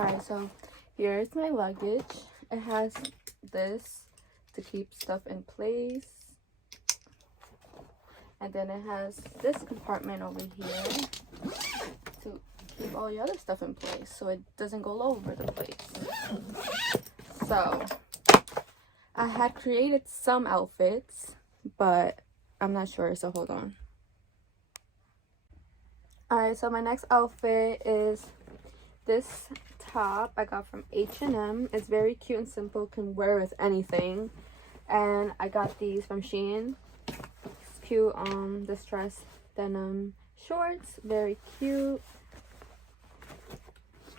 Alright, so here's my luggage. It has this to keep stuff in place. And then it has this compartment over here to keep all your other stuff in place so it doesn't go all over the place. So I had created some outfits, but I'm not sure, so hold on. Alright, so my next outfit is this top I got from H&M. It's very cute and simple, can wear with anything. And I got these from Shein. It's cute distressed denim shorts, very cute.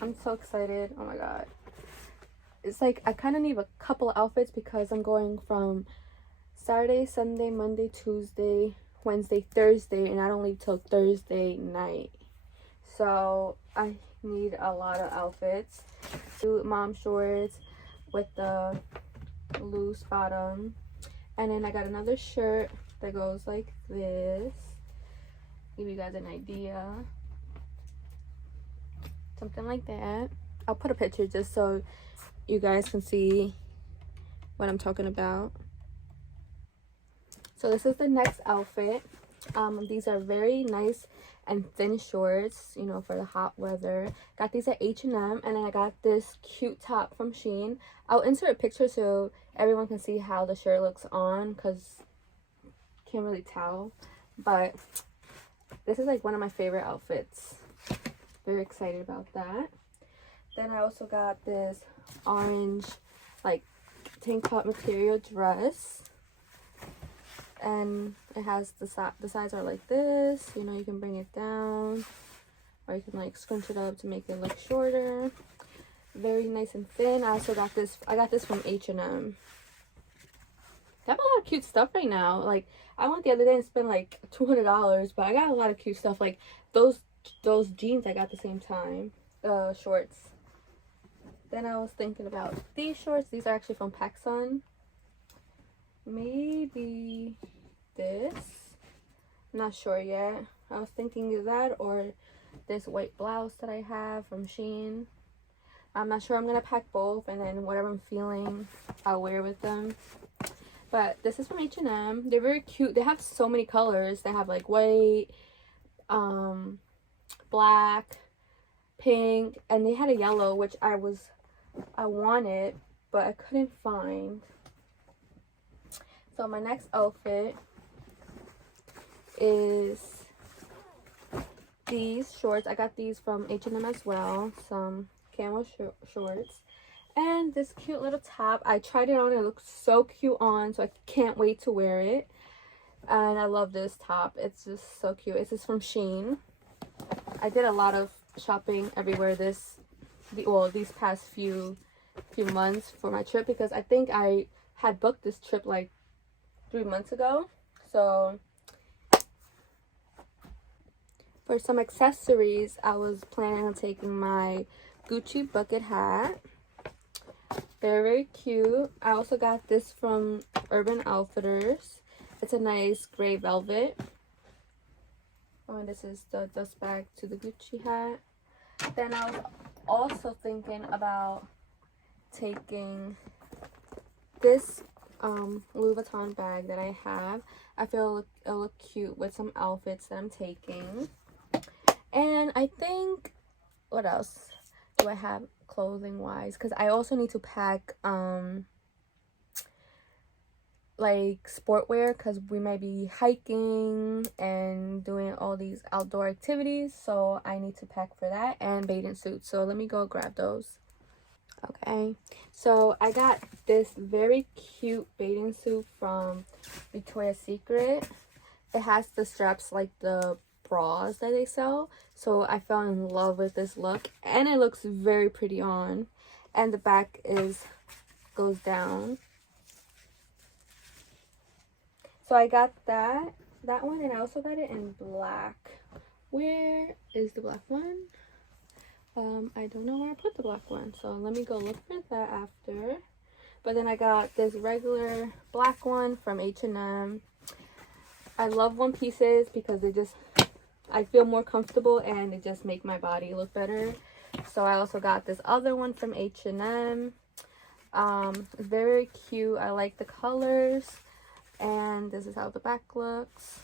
I'm so excited. Oh my god. It's like I kind of need a couple of outfits because I'm going from Saturday, Sunday, Monday, Tuesday, Wednesday, Thursday, and I don't leave till Thursday night. So I need a lot of outfits. Two mom shorts with the loose bottom, and then I got another shirt that goes like this. Give you guys an idea. Something like that. I'll put a picture just so you guys can see what I'm talking about. So this is the next outfit. These are very nice and thin shorts, you know, for the hot weather. Got these at H&M, and then I got this cute top from Shein. I'll insert a picture so everyone can see how the shirt looks on, because can't really tell, but this is like one of my favorite outfits. Very excited about that. Then I also got this orange like tank top material dress, and it has the sides are like this, you know, you can bring it down or you can like scrunch it up to make it look shorter. Very nice and thin. I also got this, I got this from H&M. They have a lot of cute stuff right now. Like I went the other day and spent like $200, but I got a lot of cute stuff. Like those jeans I got at the same time, shorts. Then I was thinking about these shorts. These are actually from PacSun. Maybe this, I'm not sure yet. I was thinking of that or this white blouse that I have from Shein. I'm not sure. I'm gonna pack both, and then whatever I'm feeling I'll wear with them. But this is from H&M. They're very cute. They have so many colors. They have like white, black, pink, and they had a yellow, which I wanted but I couldn't find. So my next outfit is these shorts. I got these from H&M as well. Some camo shorts. And this cute little top. I tried it on. It looks so cute on. So I can't wait to wear it. And I love this top. It's just so cute. This is from Shein. I did a lot of shopping everywhere these past few months for my trip, because I think I had booked this trip like 3 months ago. So for some accessories, I was planning on taking my Gucci bucket hat. They're very cute. I also got this from Urban Outfitters. It's a nice gray velvet. Oh, and this is the dust bag to the Gucci hat. Then I was also thinking about taking this Louboutin bag that I have. I feel it'll look cute with some outfits that I'm taking. And I think, what else do I have clothing wise? Because I also need to pack like sportwear, because we might be hiking and doing all these outdoor activities, so I need to pack for that, and bathing suits. So let me go grab those. Okay, so I got this very cute bathing suit from Victoria's Secret. It has the straps like the bras that they sell, so I fell in love with this look, and it looks very pretty on. And the back goes down. So I got that one, and I also got it in black. Where is the black one? I don't know where I put the black one, so let me go look for that after. But then I got this regular black one from H&M. I love one pieces because I feel more comfortable, and they just make my body look better. So I also got this other one from H&M. It's very cute. I like the colors. And this is how the back looks.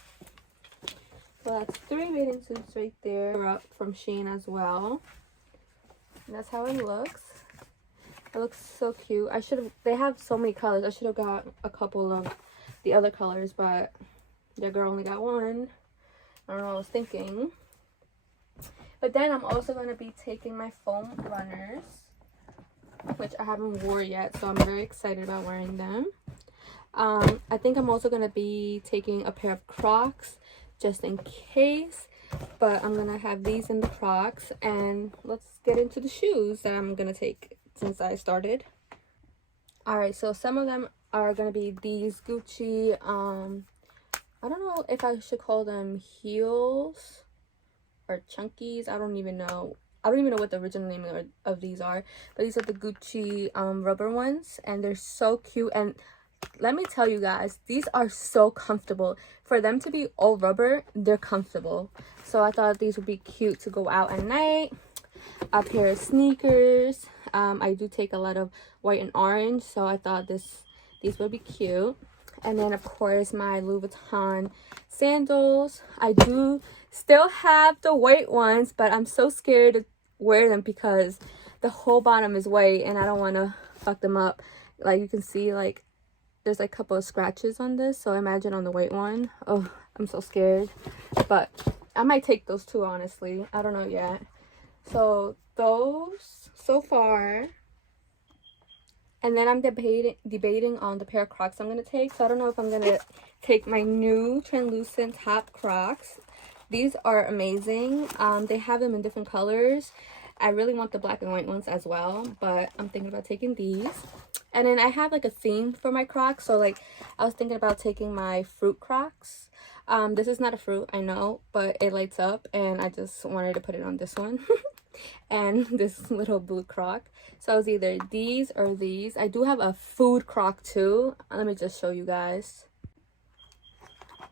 So that's 3 bathing suits right there. Up from Shein as well. And that's how it looks. It looks so cute. They have so many colors. I should have got a couple of the other colors, but their girl only got one. I don't know what I was thinking. But then I'm also going to be taking my foam runners, which I haven't wore yet, so I'm very excited about wearing them. I think I'm also going to be taking a pair of Crocs just in case, but I'm going to have these in the Crocs. And let's get into the shoes that I'm going to take since I started. Alright, so some of them are going to be these Gucci, I don't know if I should call them heels or chunkies. I don't even know what the original name of these are, but these are the Gucci rubber ones, and they're so cute. And let me tell you guys, these are so comfortable. For them to be all rubber, they're comfortable. So I thought these would be cute to go out at night. A pair of sneakers. I do take a lot of white and orange, so I thought these would be cute. And then of course my Louboutin sandals. I do still have the white ones, but I'm so scared to wear them because the whole bottom is white and I don't want to fuck them up. Like you can see, like there's like a couple of scratches on this, so imagine on the white one. Oh, I'm so scared. But I might take those too, honestly. I don't know yet. So those so far. And then I'm debating on the pair of Crocs I'm going to take. So I don't know if I'm going to take my new translucent top Crocs. These are amazing. They have them in different colors. I really want the black and white ones as well, but I'm thinking about taking these. And then I have like a theme for my Crocs. So like I was thinking about taking my fruit Crocs. This is not a fruit, I know, but it lights up and I just wanted to put it on this one. And this little blue Croc. So it was either these or these. I do have a food Croc too. Let me just show you guys.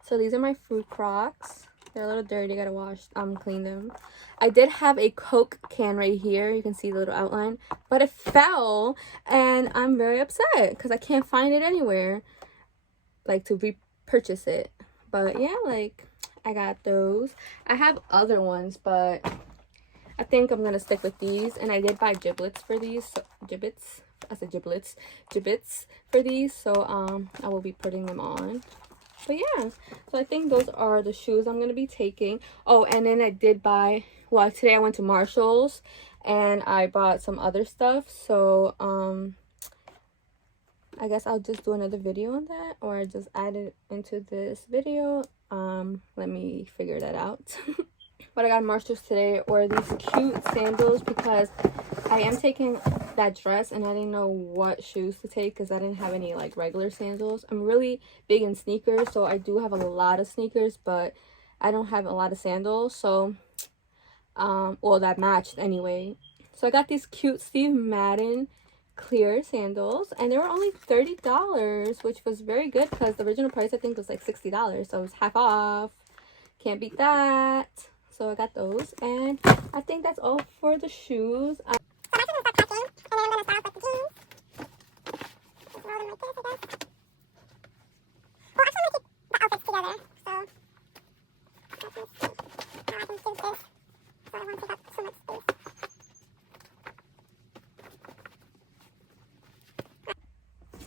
So these are my food Crocs. They're a little dirty. Gotta clean them. I did have a Coke can right here. You can see the little outline, but it fell, and I'm very upset because I can't find it anywhere, like to repurchase it. But yeah, like I got those. I have other ones, but I think I'm gonna stick with these. And I did buy giblets for these. Gibbets. I said giblets. Gibbets for these. So I will be putting them on. But yeah, so I think those are the shoes I'm gonna be taking. Oh, and then I did buy. Well, today I went to Marshall's and I bought some other stuff. So I guess I'll just do another video on that, or just add it into this video. Let me figure that out. What I got at Marshall's today were these cute sandals because I am taking that dress and I didn't know what shoes to take because I didn't have any like regular sandals. I'm really big in sneakers, so I do have a lot of sneakers, but I don't have a lot of sandals. So well, that matched anyway. So I got these cute Steve Madden clear sandals, and they were only $30, which was very good because the original price I think was like $60, so it was half off. Can't beat that. So I got those, and I think that's all for the shoes. So I'm actually going to start packing, and then I'm going to start off with the jeans. Just roll them like this, I guess. Well, actually I'm going to keep the outfits together, so let me see how I can do this so I won't take up so much space.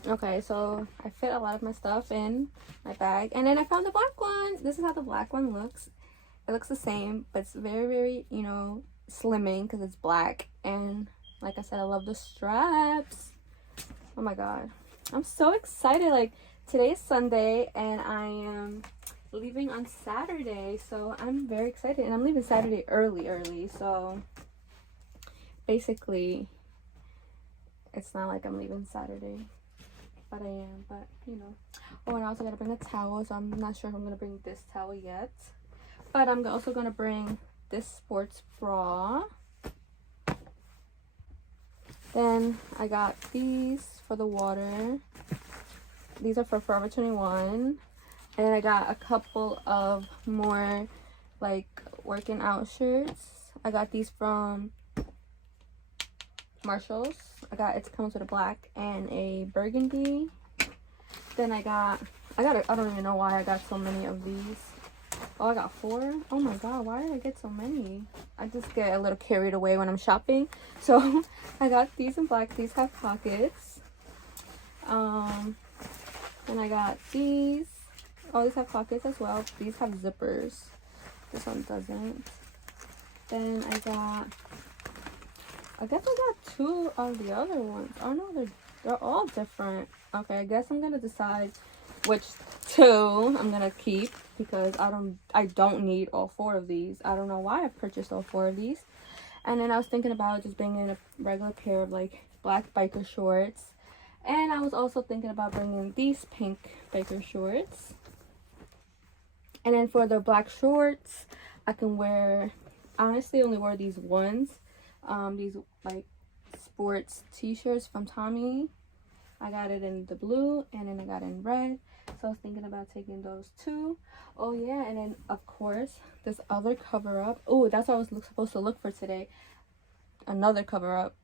Okay, so I fit a lot of my stuff in my bag, and then I found the black one. This is how the black one looks. It looks the same, but it's very, very, you know, slimming because it's black. And like I said, I love the straps. Oh my god, I'm so excited. Like, today is Sunday and I am leaving on Saturday, so I'm very excited. And I'm leaving Saturday early, so basically it's not like I'm leaving Saturday, but I am. But you know. Oh, and I also gotta bring a towel, so I'm not sure if I'm gonna bring this towel yet. But I'm also going to bring this sports bra. Then I got these for the water. These are for Forever 21. And then I got a couple of more like working out shirts. I got these from Marshalls. It comes with a black and a burgundy. Then I don't even know why I got so many of these. Oh, I got 4. Oh my god, why did I get so many? I just get a little carried away when I'm shopping. So I got these in black. These have pockets. Then I got these. Oh, these have pockets as well. These have zippers. This one doesn't. Then I guess I got 2 of the other ones. Oh no, they're all different. Okay, I guess I'm gonna decide which 2 I'm gonna keep, because I don't need all 4 of these. I don't know why I purchased all 4 of these. And then I was thinking about just bringing a regular pair of like black biker shorts. And I was also thinking about bringing these pink biker shorts. And then for the black shorts, I can wear, honestly only wear these ones. These like sports t-shirts from Tommy. I got it in the blue and then I got it in red. So I was thinking about taking those 2. Oh yeah, and then of course this other cover up. Oh, that's what I was supposed to look for today. Another cover up.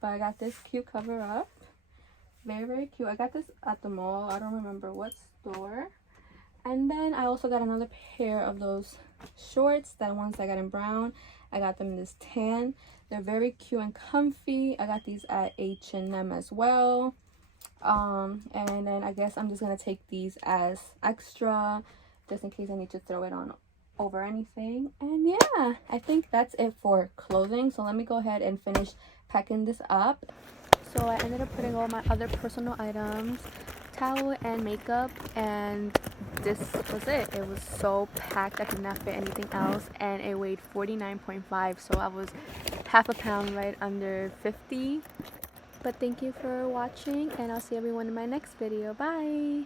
But I got this cute cover up. Very, very cute. I got this at the mall. I don't remember what store. And then I also got another pair of those shorts. That ones I got in brown. I got them in this tan. They're very cute and comfy. I got these at H&M as well. And then I guess I'm just gonna take these as extra, just in case I need to throw it on over anything. And yeah, I think that's it for clothing. So let me go ahead and finish packing this up. So I ended up putting all my other personal items, towel and makeup, and this was it. It was so packed I could not fit anything else, and it weighed 49.5, so I was half a pound right under 50. But thank you for watching, and I'll see everyone in my next video. Bye.